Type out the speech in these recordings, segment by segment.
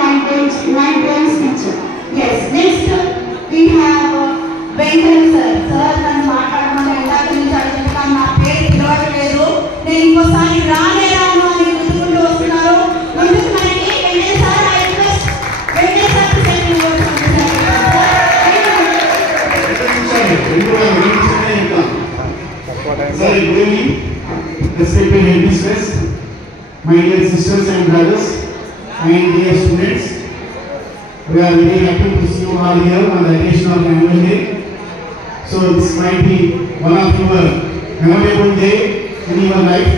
9 points teacher. Yes, next we have Venkata sir. Sir, nanu maatladamani endaka nunchi adugutunna na peru piలవట్లేదు. నేను ఇంకోసారి రానే రాను అని గుర్తుకుంటూ వస్తున్నారు. ముందుకు రండి. Venkata sir, I request Venkata sir to say few words on this. Sir, good evening. Respected headmistress, my dear sisters and brothers, and dear students, we are very happy to see you all here on the occasion of Annual Day. So this might be one of your memorable day in your life,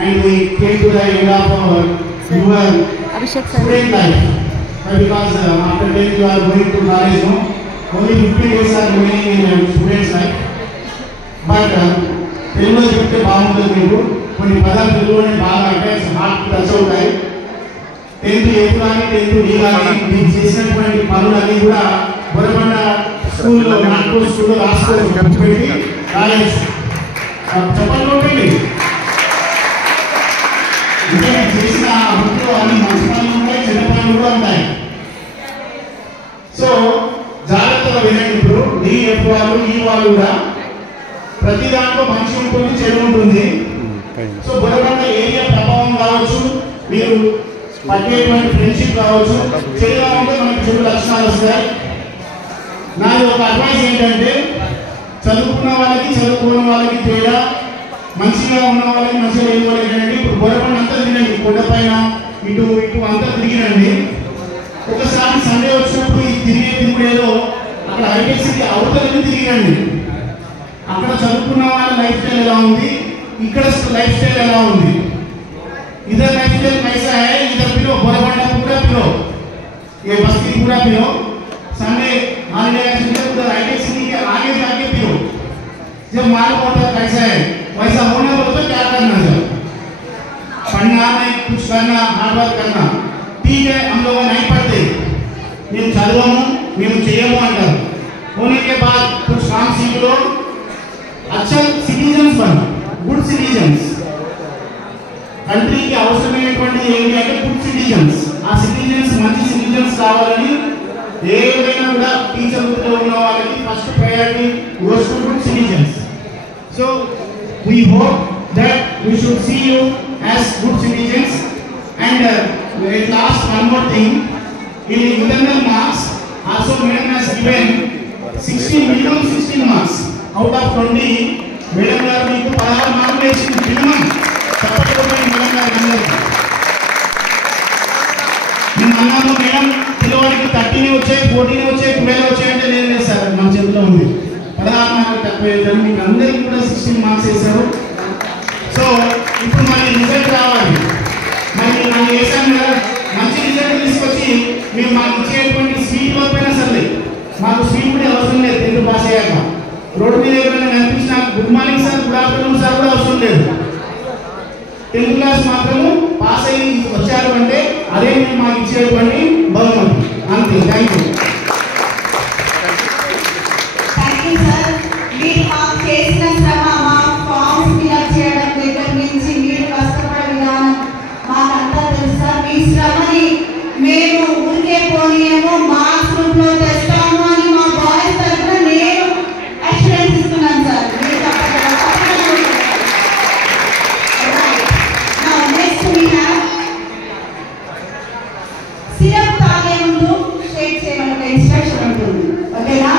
and we came to the end of our your student life. Because after 10 you are going to college, no? Only 50 days are remaining in student's life. But తెలుగులో చెప్తే బాగుంటుంది. మీకు కొన్ని పదాలు తెలుగులోనే బాగా అంటే heart touch అవుతాయి. 10th ఏ కానీ 10th డి కానీ మీరు చేసినటువంటి పనులన్నీ కూడా బొరబండ స్కూల్లో నాటకో స్కూల్లో రాసుకోవచ్చు, పెట్టి రాయొచ్చు. చెప్పండి, అంటే చేసిన వృత్తిలో అన్ని మంచి పనులు ఉంటాయి, చెడ్డ పనులు కూడా ఉంటాయి. సో జాగ్రత్తగా వినండి. ఇప్పుడు డిఎఫ్ వాళ్ళు ఈ వాళ్ళు కూడా ప్రతి దాంట్లో మంచి ఉంటుంది, చెడు ఉంటుంది. సో బొరబండ ఏరియా ప్రభావం కావచ్చు, మీరు పట్టేటువంటి ఫ్రెండ్షిప్ కావచ్చు, చెడుగా ఉంటే మనకి చెడు లక్షణాలు వస్తాయి. నాది ఒక అడ్వైస్ ఏంటంటే, చదువుకున్న వాళ్ళకి చదువుకున్న వాళ్ళకి తేడా, మంచిగా ఉన్న వాళ్ళకి మంచిగా లేని వాళ్ళకి ఏంటంటే, ఇప్పుడు బొరబండ అంతా తినండి, కొండపైన ఇటు ఇటు అంతా తిరిగినండి. ఒకసారి సండే వచ్చినప్పుడు ఈ తిరిగే ఏదో అక్కడ హైటెక్ సిటీ అవతలని తిరిగినండి. అక్కడ చదువుకున్న వాళ్ళ లైఫ్ స్టైల్ ఎలా ఉంది, ఇక్కడ లైఫ్ స్టైల్ ఎలా ఉంది. इधर लाइफ स्टाइल कैसा है, इधर पिलो बोराबंडा पूरा पिलो, ये बस्ती पूरा पिलो. संडे हॉलिडे है उधर आईटी सिटी के आगे जाके पिलो. जब मालूम होता है कैसा है, वैसा होना बोलो तो क्या करना है, पढ़ना नहीं, कुछ करना, हार्ड वर्क करना. ठीक है, हम लोग नहीं पढ़ते, మేము చదవము, మేము చేయము అంటారు. होने के बाद कुछ काम सीख लो, अच्छा सिटीजन्स बनो, गुड सिटीजन्स. కంట్రీకి అవసరమైనటువంటి ఏంటి అంటే గుడ్ సిటిజన్స్. ఆ సిటిజన్స్ మంచి సిటిజన్స్ కావాలని ఏదైనా కూడా టీచర్ వృత్తిలో ఉన్న వాళ్ళకి first priority goes to good citizens. So we hope that we should see you as good citizens. And at last one more thing, in internal marks also madam has given 16 marks out of 20. Madam గారు మీకు 16 మార్కులు ఇచ్చింది minimum. మేము అన్నాము madam పిల్లవాడికి 13 వచ్చాయి, 14 వచ్చాయి, 12 వచ్చాయి అంటే లేదు సార్, మన చేతిలో ఉంది. 16 మార్కులు తక్కువ వేసారు, మీకు అందరికీ కూడా 16 మార్క్స్ వేశారు. సో ఇప్పుడు మన రిజల్ట్ రావాలి. మరి మనం వేసాము కదా, మంచి రిజల్ట్ తీసుకొచ్చి మేము మాకు ఇచ్చేటువంటి స్వీట్ లోపైనా సరే, మాకు స్వీట్ కూడా అవసరం లేదు. 10th పాస్ అయ్యాక రోడ్డు మీద ఎవరైనా కనిపించినా good morning sir, good afternoon sir కూడా అవసరం లేదు. 10th క్లాస్ మాత్రము పాస్ అయ్యి వచ్చారు అంటే అదే మీరు మాకు ఇచ్చేటువంటి బహుమతి. అంతే. Thank you. Thank you sir. మీరు మాకు చేసిన శ్రమ, మా ఫామ్స్ ఫిల్అప్ చేయడం దగ్గర నుంచి మీరు కష్టపడే విధానం మాకంతా తెలుసు సార్. మీ శ్రమని మేము ఊరికే పోనీయము, మార్క్స్ రూపంలో తెస్తాము అని మా బాయ్స్ తరఫున నేను అష్యూరెన్స్ ఇస్తున్నాను సార్. మీరు సిరప్ తాగే ముందు షేక్ చేయమని ఒక ఇన్స్ట్రక్షన్ ఉంటుంది, ఓకేనా?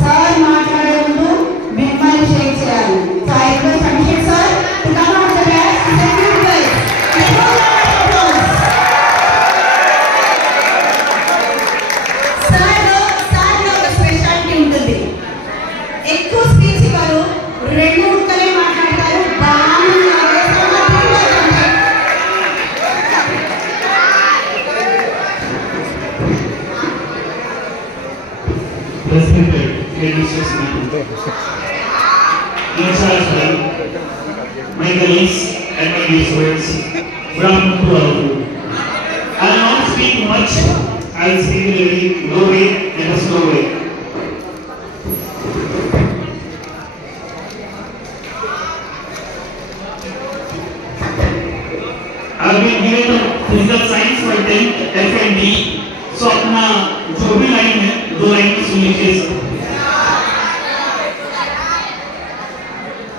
సార్ మాట్లాడే ముందు మిమ్మల్ని షేక్ చేయాలి. So I request Abhishek sir to come on the dais to send you guys. Sir ఒక స్పెషాలిటీ ఉంటుంది. ఎక్కువ స్పీచ్ ఇవ్వరు, 2 ముక్కలే మాట్లాడతారు. Respected headmistress, dear sir, my colleagues and my dear students, good afternoon to all of you. I will not speak much. I will speak in a very low way and a slow way. I have been given physical science for 10th FND, सो अपना जो भी line है 2 line में सुन लीजिए सब।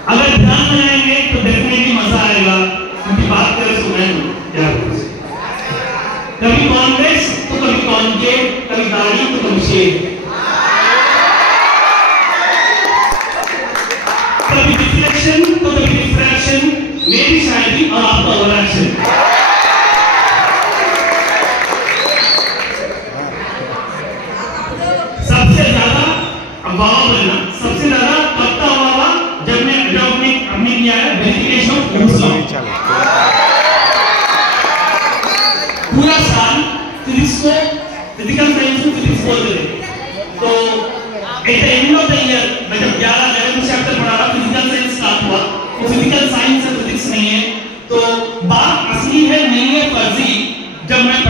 अगर ध्यान लगाएंगे तो डेफिनेटली मजा आएगा, क्योंकि बात करें सुने क्या कभी कॉन्वेक्स तो कभी कॉन्केव, कभी दाढ़ी तो कभी शेव, कभी डिफ्लेक्शन तो कभी डिफ्रैक्शन, मेरी शायरी और आपका ओवरएक्शन। सबसे ज्यादा वावा बनना, सबसे ज्यादा पक्का वावा जब हमने किया है वेरिफिकेशन ऑफ ओम्स लॉ। पूरा साल फिजिक्स को, फिजिकल साइंस को फिजिक्स बोलते थे, तो at the end of the year मैं जब 11 चैप्टर पढ़ा रहा, फिजिकल साइंस स्टार्ट हुआ, तो फिजिकल साइंस है फिजिक्स नहीं है, तो बात असली है नहीं है फर्जी। जब मैं